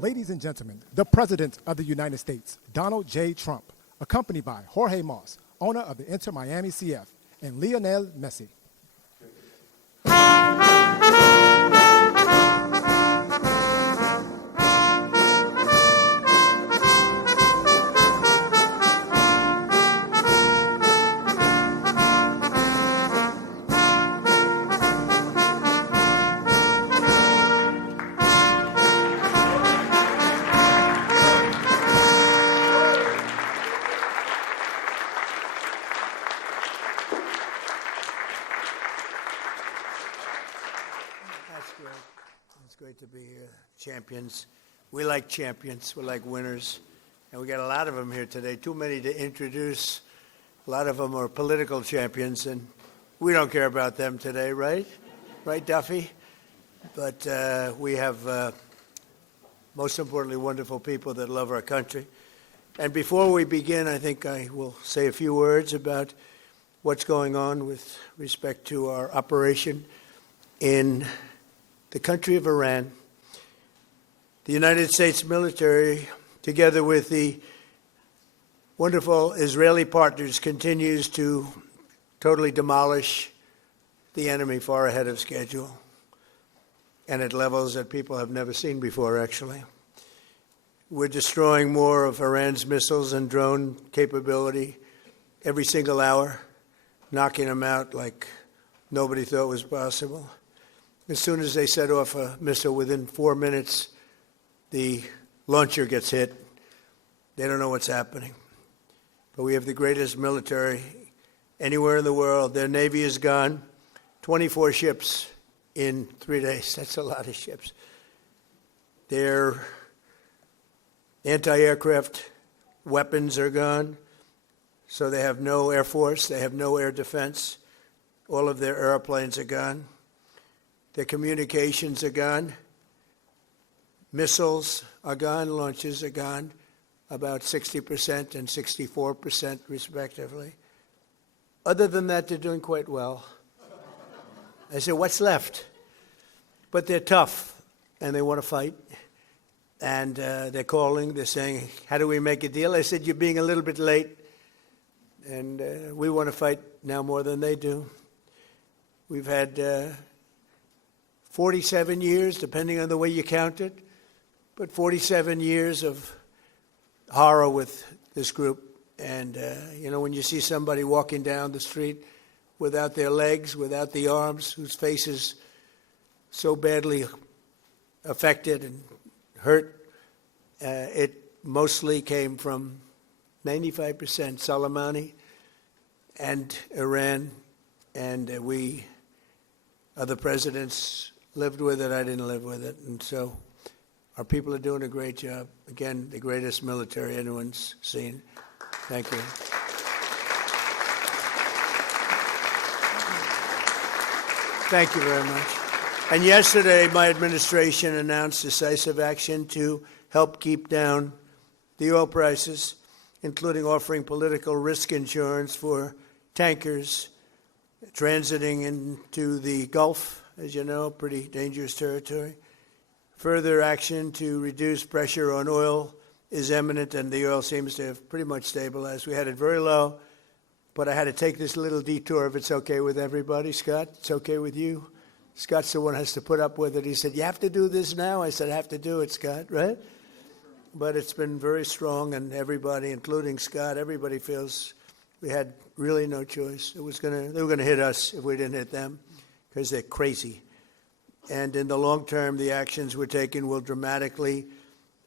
Ladies and gentlemen, the President of the United States, Donald J. Trump, accompanied by Jorge Mas, owner of the Inter Miami CF, and Lionel Messi. It's great to be here. Champions. We like champions. We like winners. And we got a lot of them here today. Too many to introduce. A lot of them are political champions, and we don't care about them today, right? Right, Duffy? But we have, most importantly, wonderful people that love our country. And before we begin, I think I will say a few words about what's going on with respect to our operation in the country of Iran. The United States military, together with the wonderful Israeli partners, continues to totally demolish the enemy far ahead of schedule and at levels that people have never seen before, actually. We're destroying more of Iran's missiles and drone capability every single hour, knocking them out like nobody thought was possible. As soon as they set off a missile, within 4 minutes, the launcher gets hit. They don't know what's happening. But we have the greatest military anywhere in the world. Their Navy is gone. 24 ships in 3 days. That's a lot of ships. Their anti-aircraft weapons are gone. So they have no air force. They have no air defense. All of their airplanes are gone. Their communications are gone. Missiles are gone. Launches are gone. About 60% and 64% respectively. Other than that, they're doing quite well. I said, what's left? But they're tough, and they want to fight. And they're calling. They're saying, how do we make a deal? I said, you're being a little bit late. And we want to fight now more than they do. We've had 47 years, depending on the way you count it, but 47 years of horror with this group. And, when you see somebody walking down the street without their legs, without the arms, whose face is so badly affected and hurt, it mostly came from 95% Soleimani and Iran, and we, other presidents, lived with it. I didn't live with it. And so our people are doing a great job. Again, the greatest military anyone's seen. Thank you. Thank you very much. And yesterday, my administration announced decisive action to help keep down the oil prices, including offering political risk insurance for tankers transiting into the Gulf, as you know, pretty dangerous territory. Further action to reduce pressure on oil is imminent, and the oil seems to have pretty much stabilized. We had it very low, but I had to take this little detour, if it's okay with everybody. Scott, it's okay with you? Scott's the one who has to put up with it. He said, you have to do this now? I said, I have to do it, Scott, right? But it's been very strong, and everybody, including Scott, everybody feels we had really no choice. They were going to hit us if we didn't hit them, because they're crazy. And in the long term, the actions we're taking will dramatically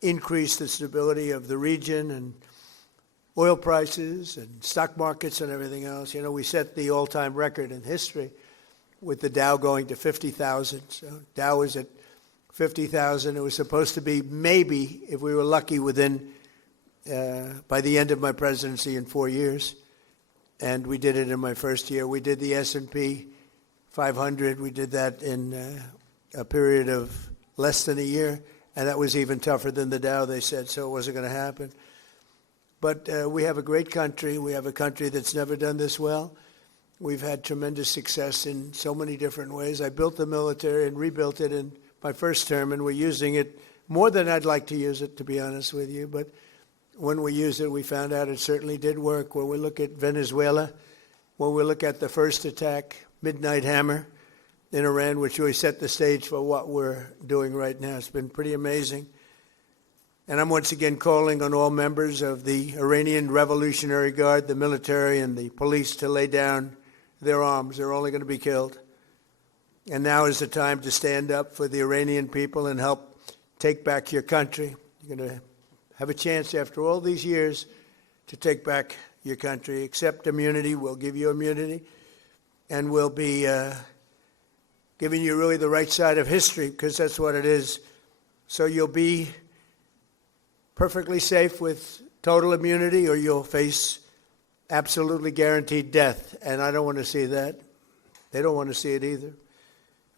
increase the stability of the region and oil prices and stock markets and everything else. We set the all-time record in history with the Dow going to 50,000. So Dow was at 50,000. It was supposed to be maybe, if we were lucky, within by the end of my presidency in 4 years. And we did it in my first year. We did the S&P 500. We did that in a period of less than a year. And that was even tougher than the Dow, they said, so it wasn't going to happen. But we have a great country. We have a country that's never done this well. We've had tremendous success in so many different ways. I built the military and rebuilt it in my first term, and we're using it more than I'd like to use it, to be honest with you. But when we used it, we found out it certainly did work. When we look at Venezuela, when we look at the first attack, Midnight Hammer, in Iran, which really set the stage for what we're doing right now. It's been pretty amazing. And I'm once again calling on all members of the Iranian Revolutionary Guard, the military and the police, to lay down their arms. They're only going to be killed. And now is the time to stand up for the Iranian people and help take back your country. You're going to have a chance after all these years to take back your country. Accept immunity. We'll give you immunity. And we'll be giving you really the right side of history, because that's what it is. So you'll be perfectly safe with total immunity, or you'll face absolutely guaranteed death. And I don't want to see that. They don't want to see it either.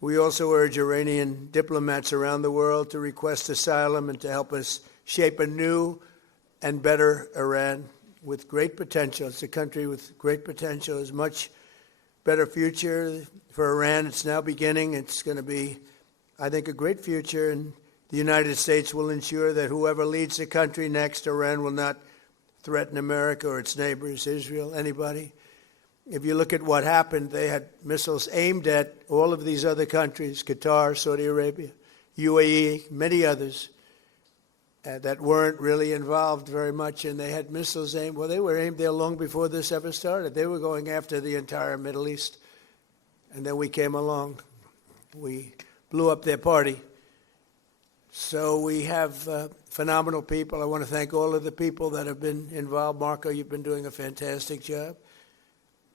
We also urge Iranian diplomats around the world to request asylum and to help us shape a new and better Iran with great potential. It's a country with great potential. There's much better future for Iran. It's now beginning. It's going to be, I think, a great future. And the United States will ensure that whoever leads the country next, Iran will not threaten America or its neighbors, Israel, anybody. If you look at what happened, they had missiles aimed at all of these other countries, Qatar, Saudi Arabia, UAE, many others that weren't really involved very much, and they had missiles aimed. Well, they were aimed there long before this ever started. They were going after the entire Middle East, and then we came along. We blew up their party. So we have phenomenal people. I want to thank all of the people that have been involved. Marco, you've been doing a fantastic job.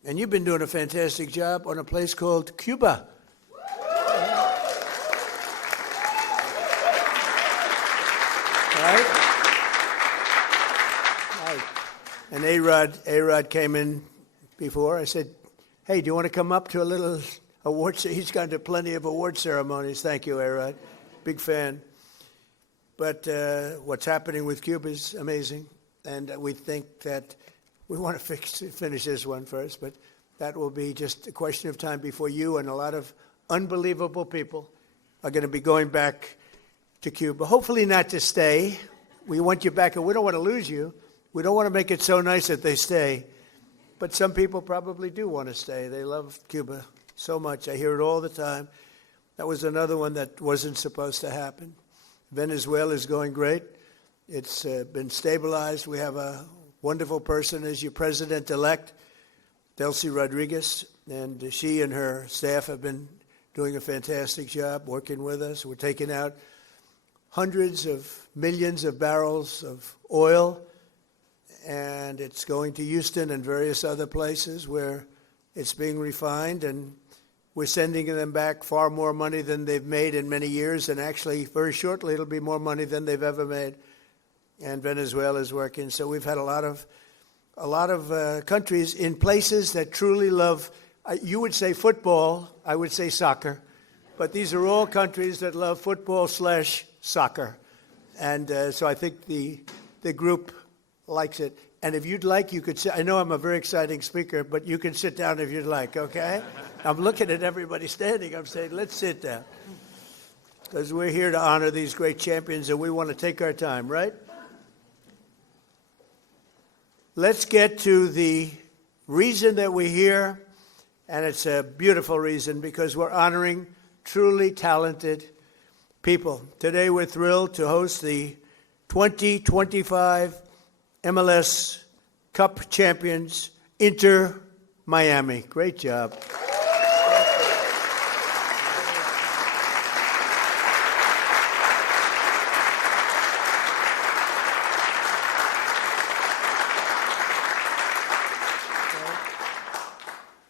And you've been doing a fantastic job on a place called Cuba. Right? Right. And A-Rod came in before. I said, hey, do you want to come up to a little award? He's gone to plenty of award ceremonies. Thank you, A-Rod. Big fan. But what's happening with Cuba is amazing, and we think that we want to finish this one first, but that will be just a question of time before you and a lot of unbelievable people are going to be going back to Cuba. Hopefully not to stay. We want you back, and we don't want to lose you. We don't want to make it so nice that they stay. But some people probably do want to stay. They love Cuba so much. I hear it all the time. That was another one that wasn't supposed to happen. Venezuela is going great. It's been stabilized. We have a wonderful person as your president-elect, Delcy Rodriguez, and she and her staff have been doing a fantastic job working with us. We're taking out hundreds of millions of barrels of oil, and it's going to Houston and various other places where it's being refined, and we're sending them back far more money than they've made in many years, and actually very shortly it'll be more money than they've ever made. And Venezuela is working. So we've had a lot of countries in places that truly love, you would say football, I would say soccer, but these are all countries that love football/soccer. And so I think the group likes it. And if you'd like, you could sit. I know I'm a very exciting speaker, but you can sit down if you'd like, okay? I'm looking at everybody standing. I'm saying, let's sit down. Because we're here to honor these great champions, and we want to take our time, right? Let's get to the reason that we're here, and it's a beautiful reason because we're honoring truly talented people. Today we're thrilled to host the 2025 MLS Cup champions, Inter Miami. Great job.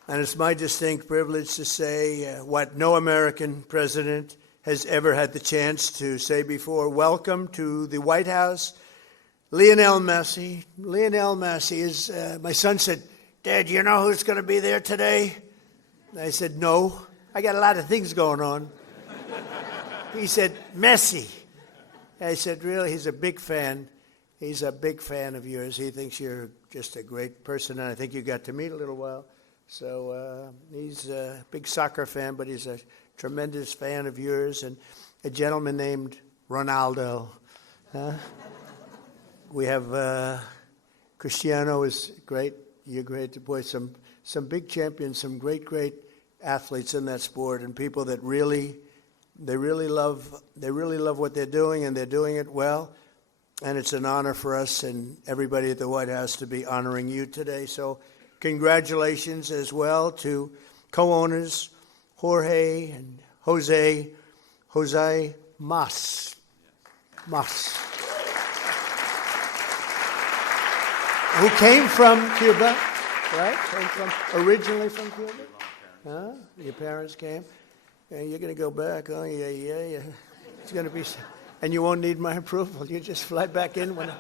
And it's my distinct privilege to say what no American president has ever had the chance to say before. Welcome to the White House, Lionel Messi. Lionel Messi is, my son said, Dad, you know who's going to be there today? And I said, no, I got a lot of things going on. He said, Messi. I said, really? He's a big fan. He's a big fan of yours. He thinks you're just a great person, and I think you got to meet a little while. So he's a big soccer fan, but he's a tremendous fan of yours, and a gentleman named Ronaldo. We have Cristiano is great. You're great. Boy, some big champions, some great athletes in that sport, and people that really love what they're doing, and they're doing it well. And it's an honor for us and everybody at the White House to be honoring you today. So congratulations as well to co-owners Jorge and Jose Mas, who came from Cuba, right? Originally from Cuba? Huh? Your parents came? And you're going to go back, oh, yeah. It's going to be, and you won't need my approval. You just fly back in when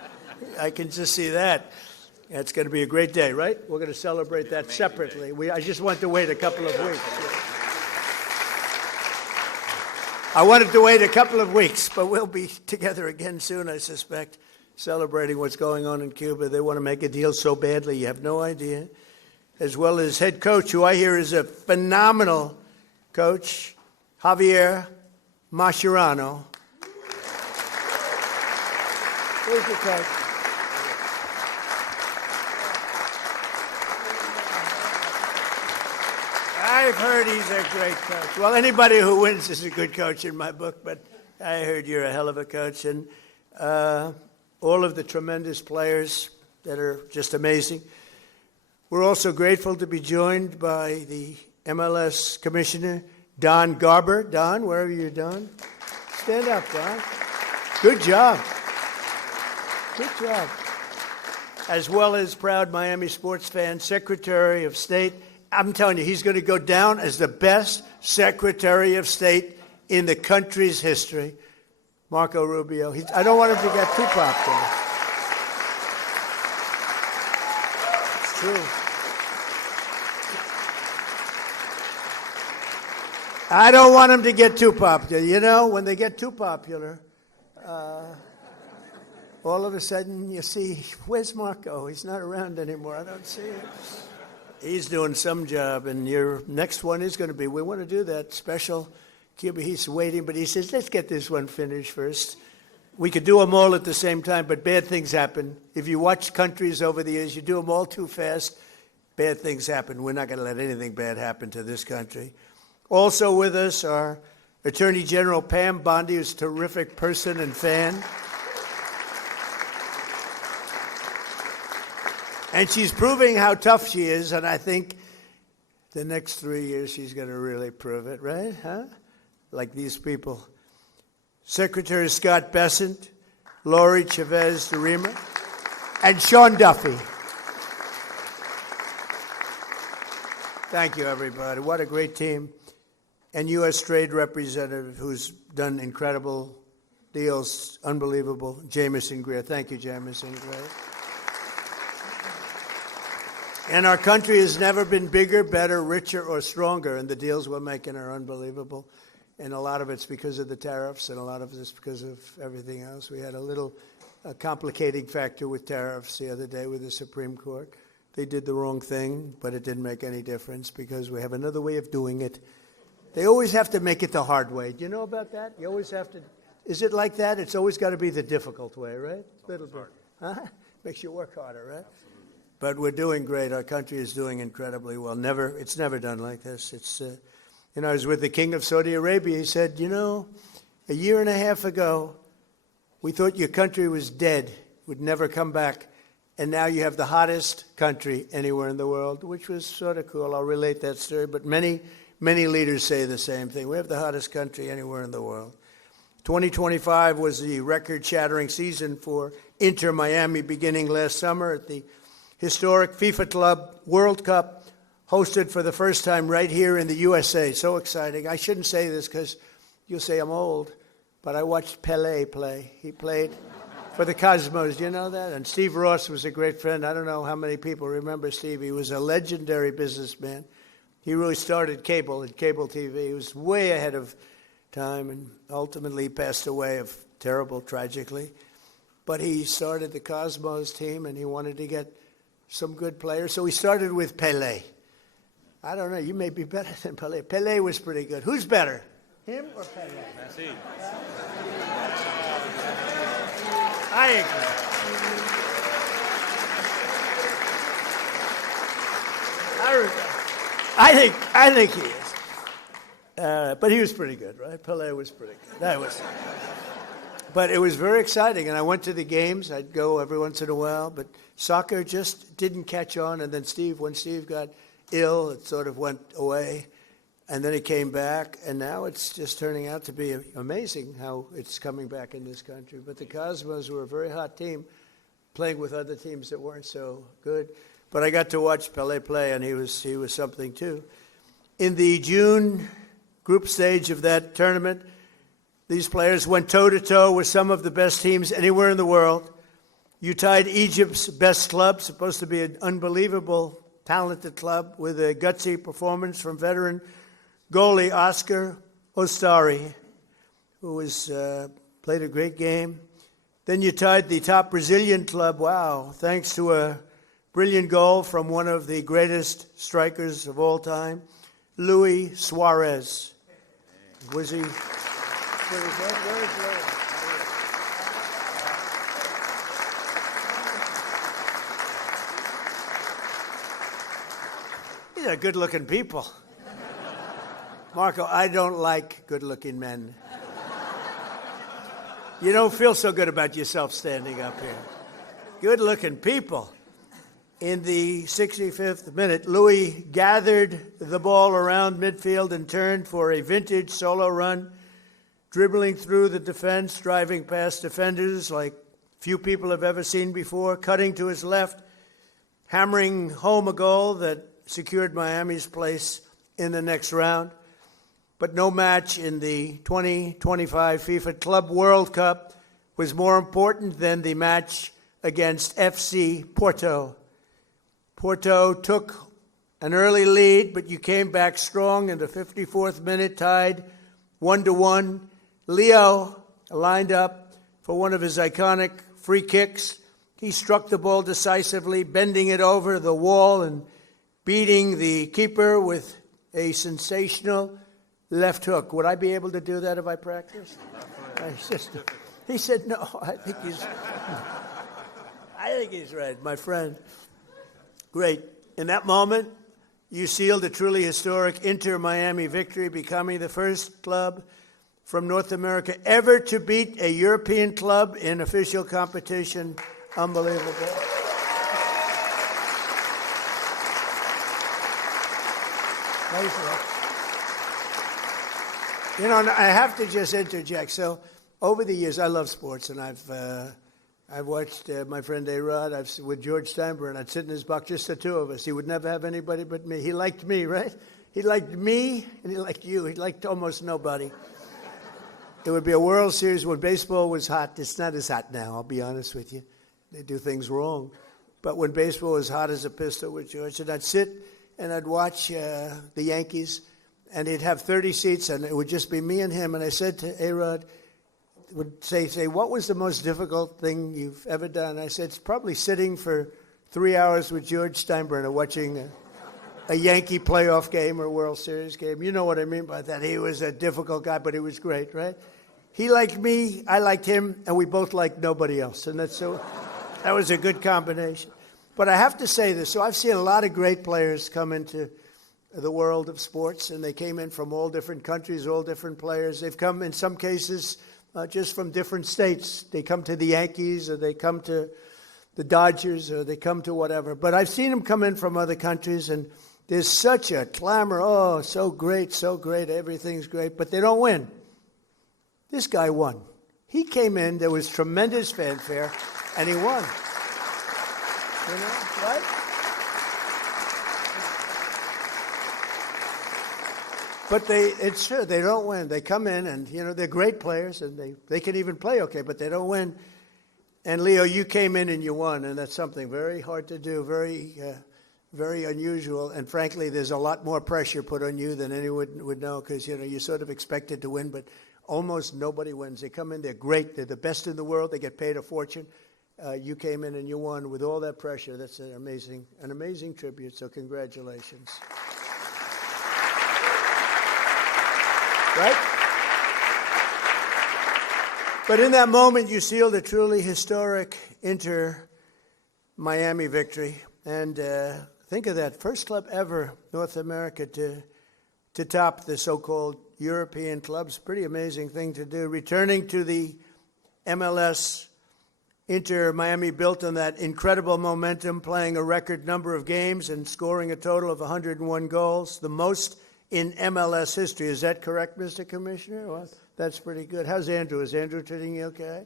I can just see that. It's going to be a great day, right? We're going to celebrate that separately. I just want to wait a couple of weeks. I wanted to wait a couple of weeks, but we'll be together again soon, I suspect, celebrating what's going on in Cuba. They want to make a deal so badly, you have no idea. As well as head coach, who I hear is a phenomenal coach, Javier Mascherano. Where's the coach? I've heard he's a great coach. Well, anybody who wins is a good coach in my book, but I heard you're a hell of a coach. And all of the tremendous players that are just amazing. We're also grateful to be joined by the MLS Commissioner, Don Garber. Don, wherever you're, Don. Stand up, Don. Good job. Good job. As well as proud Miami sports fan, Secretary of State. I'm telling you, he's going to go down as the best Secretary of State in the country's history, Marco Rubio. I don't want him to get too popular. It's true. I don't want him to get too popular. You know, when they get too popular, all of a sudden you see, where's Marco? He's not around anymore. I don't see him. He's doing some job, and your next one is going to be, we want to do that special Cuba. He's waiting, but he says, let's get this one finished first. We could do them all at the same time, but bad things happen. If you watch countries over the years, you do them all too fast, bad things happen. We're not going to let anything bad happen to this country. Also with us are Attorney General Pam Bondi, who's a terrific person and fan. And she's proving how tough she is, and I think the next 3 years she's going to really prove it, right? Huh? Like these people. Secretary Scott Bessent, Lori Chavez de Rima, and Sean Duffy. Thank you, everybody. What a great team. And U.S. Trade Representative, who's done incredible deals, unbelievable, Jamison Greer. Thank you, Jamison Greer. And our country has never been bigger, better, richer, or stronger, and the deals we're making are unbelievable. And a lot of it's because of the tariffs, and a lot of it's because of everything else. We had a complicating factor with tariffs the other day with the Supreme Court. They did the wrong thing, but it didn't make any difference because we have another way of doing it. They always have to make it the hard way. Do you know about that? You always have to. Is it like that? It's always got to be the difficult way, right? A little bit. Huh? Makes you work harder, right? But we're doing great. Our country is doing incredibly well. It's never done like this. I was with the King of Saudi Arabia. He said, a year and a half ago, we thought your country was dead, would never come back. And now you have the hottest country anywhere in the world, which was sort of cool. I'll relate that story. But many leaders say the same thing. We have the hottest country anywhere in the world. 2025 was the record-shattering season for Inter Miami beginning last summer at the historic FIFA Club World Cup, hosted for the first time right here in the USA. So exciting. I shouldn't say this because you'll say I'm old, but I watched Pelé play. He played for the Cosmos. Do you know that? And Steve Ross was a great friend. I don't know how many people remember Steve. He was a legendary businessman. He really started cable TV. He was way ahead of time and ultimately passed away tragically. But he started the Cosmos team and he wanted to get some good players. So he started with Pelé. I don't know. You may be better than Pele. Pele was pretty good. Who's better, him or Pele? Messi. I agree. I think he is. But he was pretty good, right? Pele was pretty good. But it was very exciting, and I went to the games. I'd go every once in a while, but soccer just didn't catch on. And then when Steve got ill, it sort of went away, and then it came back, and now it's just turning out to be amazing how it's coming back in this country. But the Cosmos were a very hot team, playing with other teams that weren't so good. But I got to watch Pele play, and he was something too. In the June group stage of that tournament, these players went toe-to-toe with some of the best teams anywhere in the world. You tied Egypt's best club, supposed to be an unbelievable, talented club, with a gutsy performance from veteran goalie Oscar Ostari, who played a great game. Then you tied the top Brazilian club, wow, thanks to a brilliant goal from one of the greatest strikers of all time, Luis Suarez. Was he? These are good-looking people. Marco, I don't like good-looking men. You don't feel so good about yourself standing up here. Good-looking people. In the 65th minute, Louis gathered the ball around midfield and turned for a vintage solo run, dribbling through the defense, driving past defenders like few people have ever seen before, cutting to his left, hammering home a goal that secured Miami's place in the next round. But no match in the 2025 FIFA Club World Cup was more important than the match against FC Porto. Porto took an early lead, but you came back strong in the 54th minute, tied 1-1. Leo lined up for one of his iconic free kicks. He struck the ball decisively, bending it over the wall and beating the keeper with a sensational left hook. Would I be able to do that if I practiced? He said, no, I think he's right, my friend. Great. In that moment, you sealed a truly historic Inter-Miami victory, becoming the first club from North America ever to beat a European club in official competition. Unbelievable. You know, I have to just interject. So, over the years, I love sports, and I've watched my friend A-Rod with George Steinbrenner. I'd sit in his box, just the two of us. He would never have anybody but me. He liked me, right? He liked me, and he liked you. He liked almost nobody. It would be a World Series when baseball was hot. It's not as hot now, I'll be honest with you. They do things wrong. But when baseball was hot as a pistol with George, and I'd sit and I'd watch the Yankees, and he'd have 30 seats, and it would just be me and him. And I said to A-Rod, would say, what was the most difficult thing you've ever done? I said, it's probably sitting for 3 hours with George Steinbrenner watching a Yankee playoff game or World Series game. You know what I mean by that. He was a difficult guy, but he was great, right? He liked me, I liked him, and we both liked nobody else. And that was a good combination. But I have to say this. So I've seen a lot of great players come into the world of sports, and they came in from all different countries, all different players. They've come, in some cases, just from different states. They come to the Yankees, or they come to the Dodgers, or they come to whatever. But I've seen them come in from other countries, and there's such a clamor. Oh, so great, everything's great. But they don't win. This guy won. He came in, there was tremendous fanfare, and he won. You know, right? But it's true, they don't win. They come in and, you know, they're great players and they can even play okay, but they don't win. And Leo, you came in and you won, and that's something very hard to do, very unusual. And frankly, there's a lot more pressure put on you than anyone would know because, you know, you're sort of expected to win, but almost nobody wins. They come in, they're great, they're the best in the world, they get paid a fortune. You came in and you won with all that pressure. That's an amazing tribute, so congratulations. right? But in that moment, you sealed a truly historic Inter-Miami victory. And think of that, first club ever, North America, to top the so-called European clubs. Pretty amazing thing to do. Returning to the MLS, Inter-Miami built on that incredible momentum, playing a record number of games and scoring a total of 101 goals, the most in MLS history. Is that correct, Mr. Commissioner? Well, that's pretty good. How's Andrew? Is Andrew treating you okay?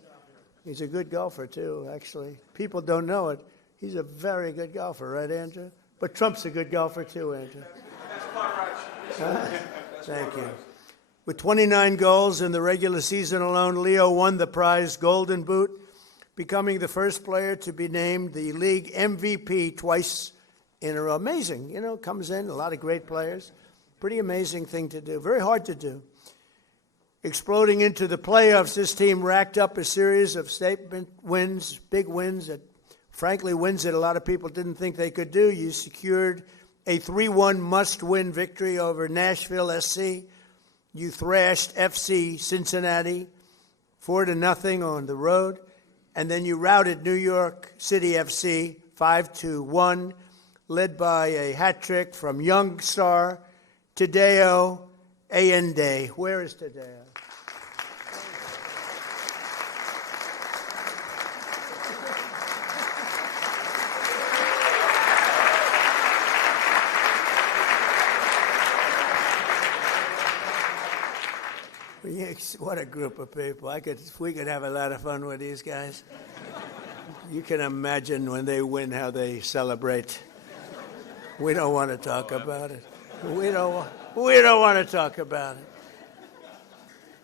He's a good golfer, too, actually. People don't know it. He's a very good golfer, right, Andrew? But Trump's a good golfer, too, Andrew. Thank you. With 29 goals in the regular season alone, Leo won the prized Golden Boot, becoming the first player to be named the league MVP twice in a row. Amazing, comes in, a lot of great players. Pretty amazing thing to do, very hard to do. Exploding into the playoffs, this team racked up a series of statement wins, big wins, frankly wins that a lot of people didn't think they could do. You secured a 3-1 must-win victory over Nashville SC. You thrashed FC Cincinnati 4-0 on the road. And then you routed New York City FC 5-1, led by a hat trick from young star Tadeo Allende. Where is Tadeo? What a group of people. We could have a lot of fun with these guys. You can imagine when they win how they celebrate. We don't want to talk about it. We don't want to talk about it.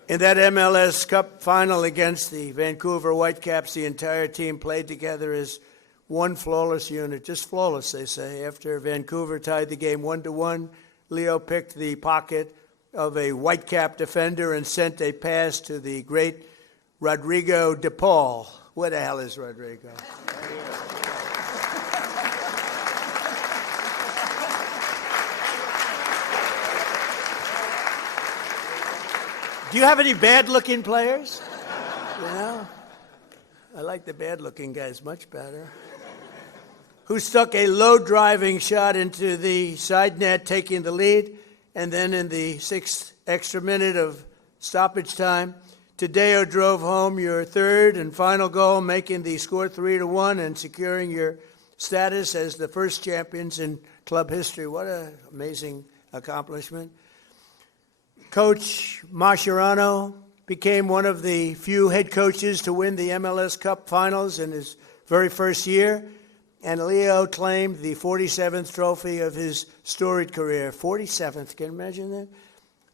In that MLS Cup final against the Vancouver Whitecaps, the entire team played together as one flawless unit. Just flawless, they say. After Vancouver tied the game 1-1, Leo picked the pocket of a Whitecap defender and sent a pass to the great Rodrigo de Paul. Where the hell is Rodrigo? Do you have any bad-looking players? I like the bad-looking guys much better. Who stuck a low-driving shot into the side net, taking the lead. And then in the 6th extra minute of stoppage time, Tadeo drove home your third and final goal, making the score 3-1 and securing your status as the first champions in club history. What an amazing accomplishment. Coach Mascherano became one of the few head coaches to win the MLS Cup finals in his very first year. And Leo claimed the 47th trophy of his storied career. 47th, can you imagine that?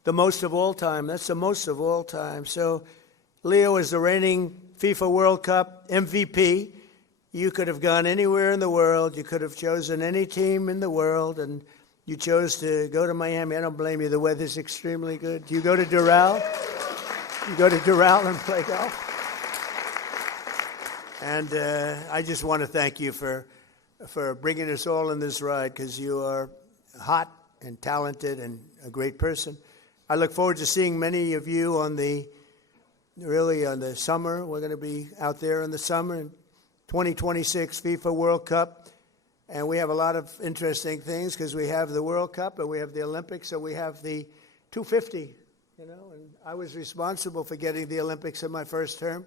The most of all time. That's the most of all time. So Leo is the reigning FIFA World Cup MVP. You could have gone anywhere in the world. You could have chosen any team in the world, and you chose to go to Miami. I don't blame you. The weather's extremely good. Do you go to Doral? You go to Doral and play golf? And I just want to thank you for bringing us all in this ride, because you are hot and talented and a great person. I look forward to seeing many of you on the summer. We're going to be out there in the summer in 2026 FIFA World Cup. And we have a lot of interesting things, because we have the World Cup and we have the Olympics, so we have the 250, and I was responsible for getting the Olympics in my first term,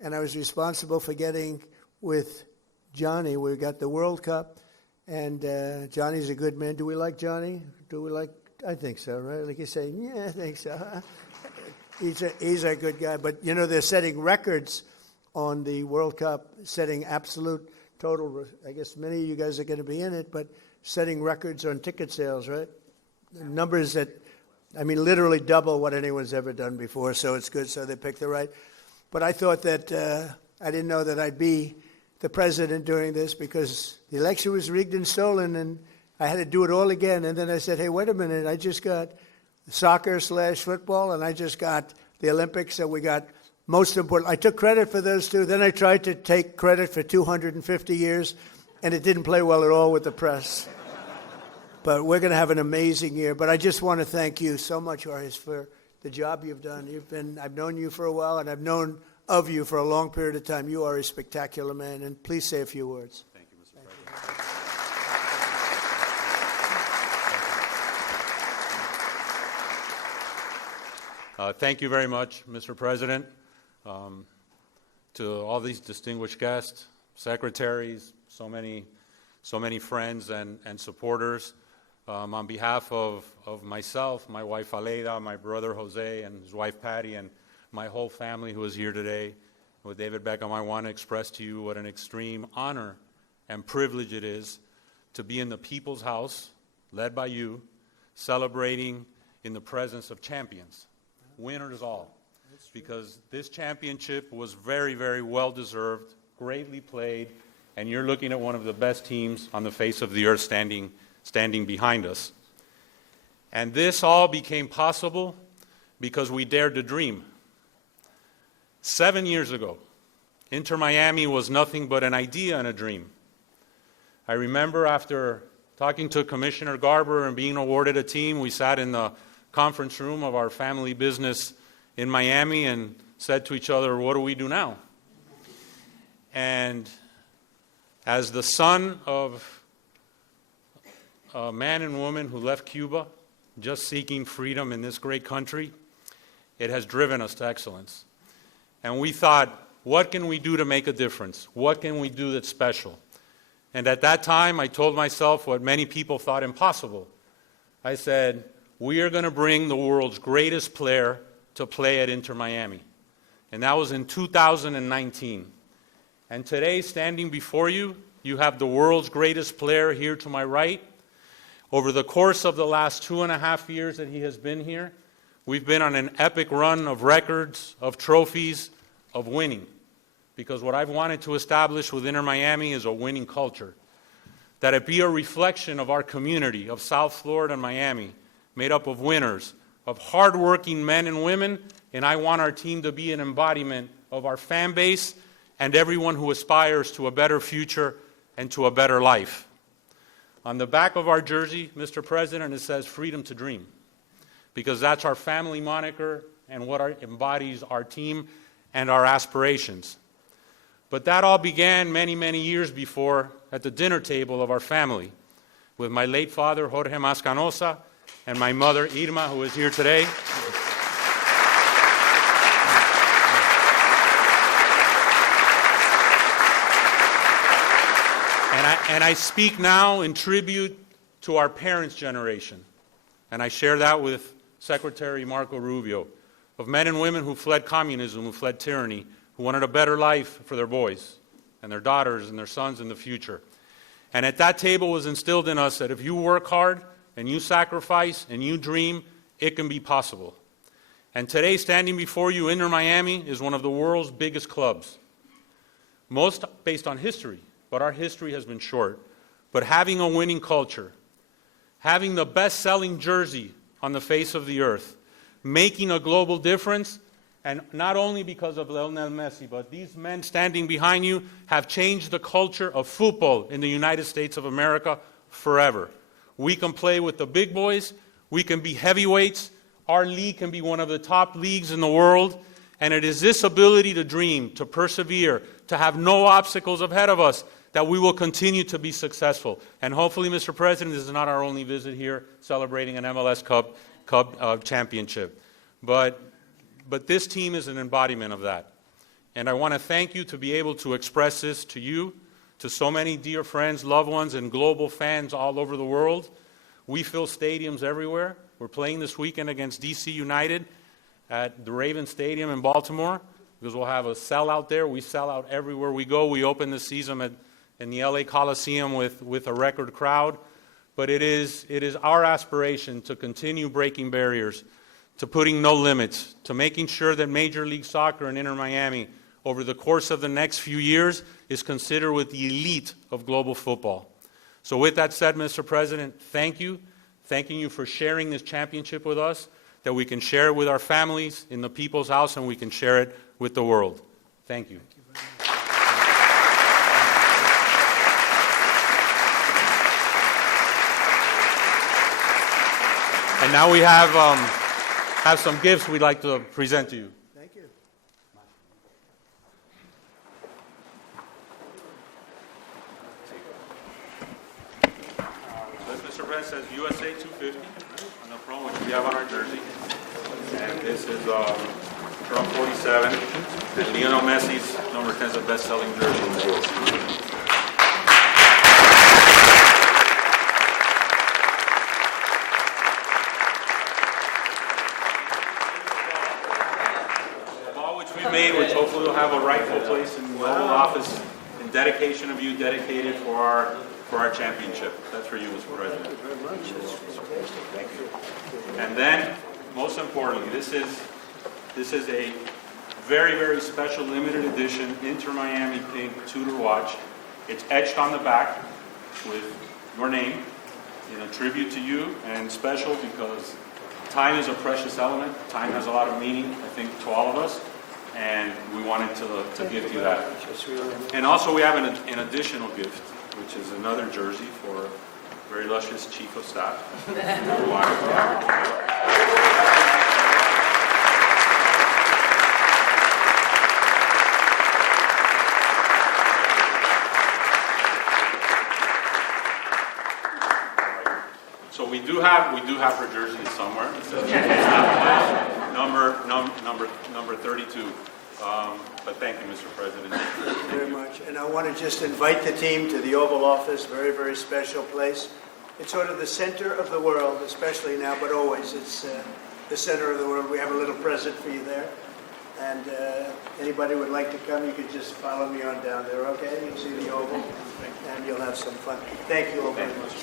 and I was responsible for getting with Johnny. We got the World Cup, and Johnny's a good man. Do we like Johnny? I think so, right? Like you say, yeah, I think so. He's a good guy. But, they're setting records on the World Cup, setting absolute total. I guess many of you guys are going to be in it, but setting records on ticket sales, right? Numbers that, literally double what anyone's ever done before. So it's good. So they picked the right. But I thought that I didn't know that I'd be the president during this, because the election was rigged and stolen, and I had to do it all again. And then I said, hey, wait a minute, I just got soccer/football, and I just got the Olympics, so we got most important. I took credit for those two. Then I tried to take credit for 250 years, and it didn't play well at all with the press. But we're going to have an amazing year. But I just want to thank you so much, Jorge, for the job you've done. I've known you for a while, and I've known of you for a long period of time. You are a spectacular man, and please say a few words. Thank you, Mr. President. Thank you very much, Mr. President. To all these distinguished guests, secretaries, so many friends and supporters. On behalf of myself, my wife Aleida, my brother Jose, and his wife Patty, and my whole family who is here today, with David Beckham, I want to express to you what an extreme honor and privilege it is to be in the People's House, led by you, celebrating in the presence of champions, winners all. Because this championship was very, very well-deserved, greatly played, and you're looking at one of the best teams on the face of the earth standing behind us. And this all became possible because we dared to dream. 7 years ago, Inter Miami was nothing but an idea and a dream. I remember after talking to Commissioner Garber and being awarded a team, we sat in the conference room of our family business in Miami and said to each other, what do we do now? And as the son of a man and woman who left Cuba just seeking freedom in this great country, it has driven us to excellence. And we thought, what can we do to make a difference? What can we do that's special? And at that time, I told myself what many people thought impossible. I said, we are going to bring the world's greatest player to play at Inter Miami. And that was in 2019. And today, standing before you, you have the world's greatest player here to my right. Over the course of the last 2.5 years that he has been here, we've been on an epic run of records, of trophies, of winning. Because what I've wanted to establish with Inter Miami is a winning culture. That it be a reflection of our community of South Florida and Miami, made up of winners, of hardworking men and women, and I want our team to be an embodiment of our fan base and everyone who aspires to a better future and to a better life. On the back of our jersey, Mr. President, it says freedom to dream, because that's our family moniker and what embodies our team and our aspirations. But that all began many, many years before at the dinner table of our family with my late father, Jorge Mas, and my mother, Irma, who is here today. And I speak now in tribute to our parents' generation. And I share that with Secretary Marco Rubio, of men and women who fled communism, who fled tyranny, who wanted a better life for their boys and their daughters and their sons in the future. And at that table was instilled in us that if you work hard and you sacrifice and you dream, it can be possible. And today, standing before you, Inter Miami is one of the world's biggest clubs. Most based on history, but our history has been short. But having a winning culture, having the best-selling jersey on the face of the earth, making a global difference, and not only because of Lionel Messi, but these men standing behind you have changed the culture of football in the United States of America forever. We can play with the big boys, we can be heavyweights, our league can be one of the top leagues in the world, and it is this ability to dream, to persevere, to have no obstacles ahead of us, that we will continue to be successful. And hopefully, Mr. President, this is not our only visit here celebrating an MLS Cup championship. But this team is an embodiment of that. And I want to thank you to be able to express this to you, to so many dear friends, loved ones, and global fans all over the world. We fill stadiums everywhere. We're playing this weekend against DC United at the Raven Stadium in Baltimore, because we'll have a sellout there. We sell out everywhere we go. We open the season in the LA Coliseum with a record crowd. But it is our aspiration to continue breaking barriers, to putting no limits, to making sure that Major League Soccer and Inter Miami, over the course of the next few years, is considered with the elite of global football. So with that said, Mr. President, thank you. Thanking you for sharing this championship with us, that we can share it with our families in the People's House and we can share it with the world. Thank you. And now we have have some gifts we'd like to present to you. Thank you. This, Mr. President, says USA 250 on the front, which we have on our jersey. And this is Trump 47. And Lionel Messi's number 10 is the best-selling jersey in the world. Made, which hopefully will have a rightful place in the Oval Office, in dedication of you, dedicated for our championship. That's for you, Mr. President. Thank you very much. Thank you. And then, most importantly, this is a very, very special limited edition Inter Miami pink Tudor watch. It's etched on the back with your name in a tribute to you, and special because time is a precious element. Time has a lot of meaning, I think, to all of us. And we wanted to give you that. And also we have an additional gift, which is another jersey for very illustrious Chief of Staff. So we do have her jersey somewhere. Number 32. But thank you, Mr. President. Thank you very much. And I want to just invite the team to the Oval Office, very, very special place. It's sort of the center of the world, especially now, but always it's the center of the world. We have a little present for you there. And anybody would like to come, you could just follow me on down there, okay? You'll see the Oval, and you'll have some fun. Thank you all very much.